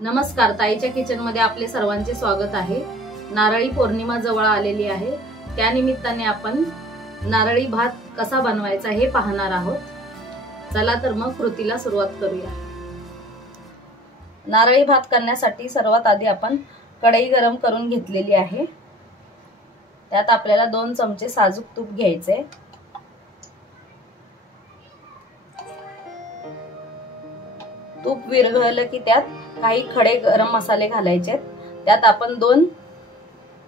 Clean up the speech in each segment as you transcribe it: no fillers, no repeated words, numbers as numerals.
नमस्कार, ताईच्या किचन मध्ये आपले सर्वांचे स्वागत आहे। नारळी पौर्णिमा जवळ आलेली आहे, त्यानिमित्ताने आपण नारळी भात कसा बनवायचा हे पाहणार आहोत। चला तर मग कृतीला सुरुवात करूया। नारळी भात करण्यासाठी सर्वात आधी आपण कढई गरम करून घेतलेली आहे। त्यात आपल्याला 2 चमचे साजूक तूप घ्यायचे। तूप विरघळलं की त्यात काही खडे गरम मसाले घालायचे। त्यात आपण 2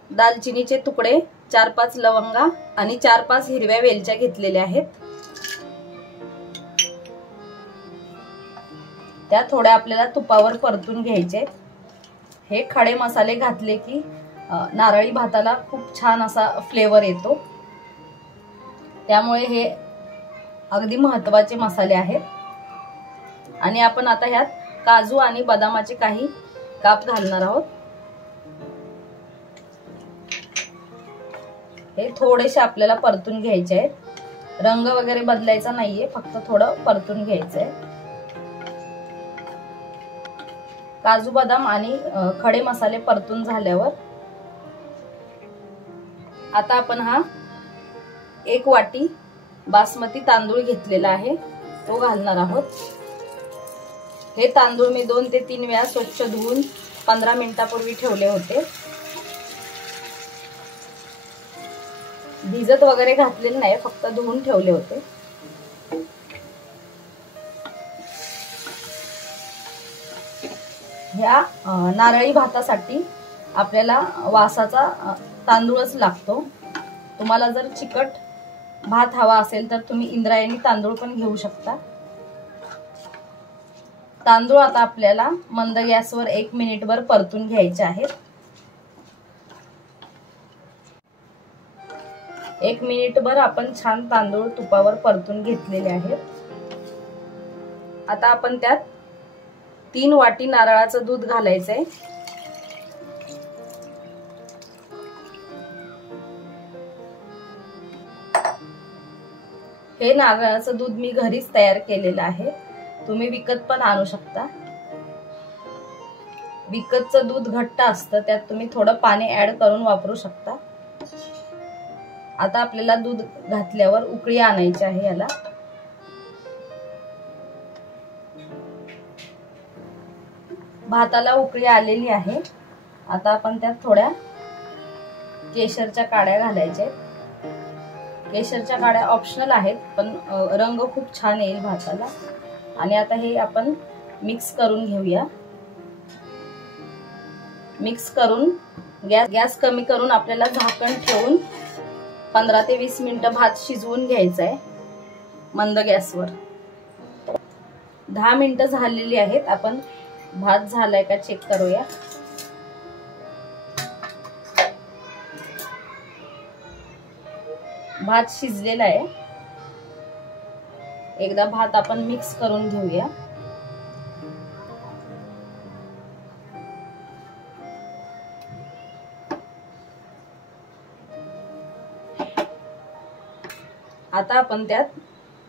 दालचिनीचे तुकडे, 4-5 लवंगा आणि 4-5 हिरव्या वेलच्या घेतलेल्या आहेत। त्या थोड्या आपल्याला तुपावर परतून घ्यायचे। हे खडे मसाले घातले की नारळी भाताला खूप छान असा फ्लेवर येतो, त्यामुळे हे अगदी महत्त्वाचे मसाले आहेत। आणि आपण आता ह्यात काजू आणि बदामाचे काही काप घालणार आहोत। हे थोडेसे आपल्याला परतून घ्यायचे आहेत, रंग वगैरे बदलायचा नाहीये, फक्त थोडं परतून घ्यायचंय। काजू बदाम आणि खडे मसाले परतून झाल्यावर आता आपण हा 1 वाटी बासमती तांदूळ घेतलेला आहे, तो घालणार आहोत। हे तांदूळ मी 2 ते 3 वेळा स्वच्छ धुवून 15 मिनिटांपूर्वी ठेवले होते। भिजत वगैरे घातलेले नाही, फक्त धुवून ठेवले होते। ह्या नारळी भातासाठी आपल्याला वासाचा तांदूळच लागतो। तुम्हाला जर चिकट भात हवा असेल तर तुम्ही इंद्रायणी तांदूळ पण घेऊ शकता। तांदूळ आता आपल्याला मंद गॅसवर 1 मिनिटभर परतून घ्यायचे आहेत। 1 मिनिटभर आपण छान तांदूळ तुपावर परतून घेतलेले आहेत। आता आपण त्यात 3 वाटी नारळाचं दूध घालायचंय। हे नारळाचं दूध मी घरीच तयार केलेलं आहे, तुम्ही विकत पण आणू शकता। विकतचं दूध घट्ट असतं, त्यात तुम्ही थोडं पाणी ऍड करून वापरू शकता। आता आपल्याला दूध घातल्यावर उकळी आणायची आहे याला। भाताला उकळी आलेली आहे। आता आपण त्यात थोड्या केशरच्या काड्या घालायच्या। केशरच्या काड्या ऑप्शनल आहेत, पण रंग खूप छान येईल भाताला। आणि आता हे आपण मिक्स करून घेऊया। मिक्स करून गॅस कमी करून आपल्याला झाकण ठेवून 15 ते 20 मिनिटं भात शिजवून घ्यायचा आहे मंद गॅसवर। 10 मिनिटं झालेली आहेत, आपण भात झालाय का चेक करूया। भात शिजलेला आहे। एकदा भात आपण मिक्स करून घेऊया। आता आपण त्यात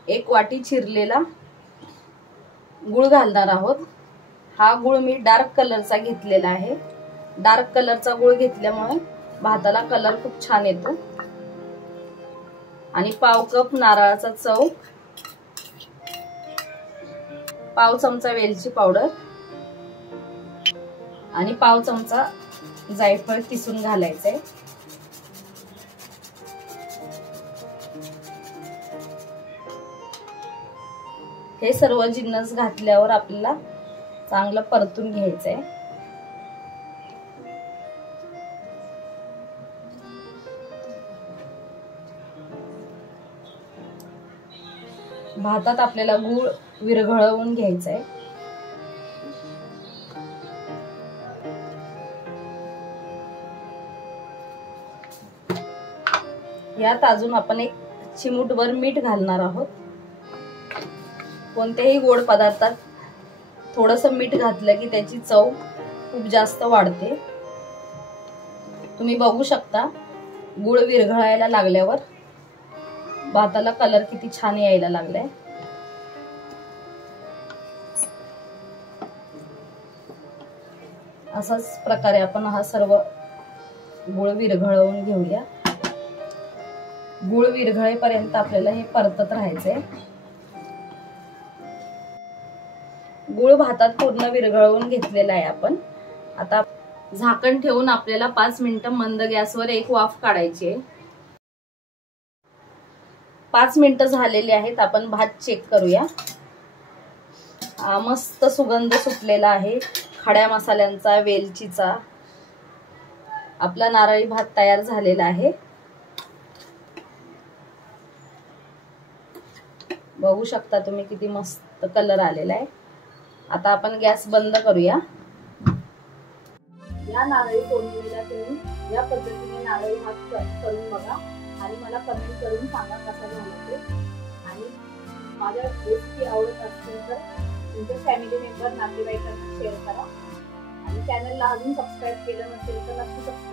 1 वाटी चिरलेला गूळ घालणार आहोत। हा गूळ मी डार्क कलरचा घेतलेला आहे। डार्क कलरचा गूळ घेतल्यामुळे भाताला कलर खूप छान येतो। आणि पाव कप नारळाचा चव, पाव चमचा वेलची पावडर आणि पाव चमचा जायफळ किसून घालायचंय। हे सर्व जिन्नस घातल्यावर आपल्याला चांगलं परतून घ्यायचंय। भातात आपल्याला गूळ विरघळवून घ्यायचंय। यात अजून आपण 1 चिमूटभर मीठ घालणार आहोत। कोणत्याही गोड पदार्थात थोडंसं मीठ घातलं की त्याची चव खूप जास्त वाढते। तुम्ही बघू शकता गूळ विरघळायला लागल्यावर भाताला कलर किती छान यायला लागलाय। असाच प्रकारे आपण हा सर्व गुळ विरघळवून घेऊया। गुळ विरघळेपर्यंत आपल्याला हे परतत राहायचंय। गुळ भातात पूर्ण विरघळवून घेतलेला आहे आपण। आता झाकण ठेवून आपल्याला 5 मिनिटं मंद गॅसवर एक वाफ काढायची आहे। 5 मिनिटं झालेली आहेत। आपण भात चेक करूया। मस्त सुगंध सुटलेला आहे खड्या मसाल्यांचा, वेलचीचा। आपला नारळी भात तयार झालेला आहे। बघू शकता तुम्ही किती मस्त कलर आलेला आहे। आता आपण गॅस बंद करूया। या नारळी पौर्णिमेला तुम्ही या पद्धतीने नारळी भात करून बघा आणि मला कमेंट करून सांगा कसा झाला ते। आणि माझ्या रेसिपी आवडत असेल तर तुमच्या फॅमिली मेंबर, नातेवाईकांना शेअर करा। आणि चॅनलला अजून सबस्क्राईब केलं नसेल तर नक्की सबस्क्राईब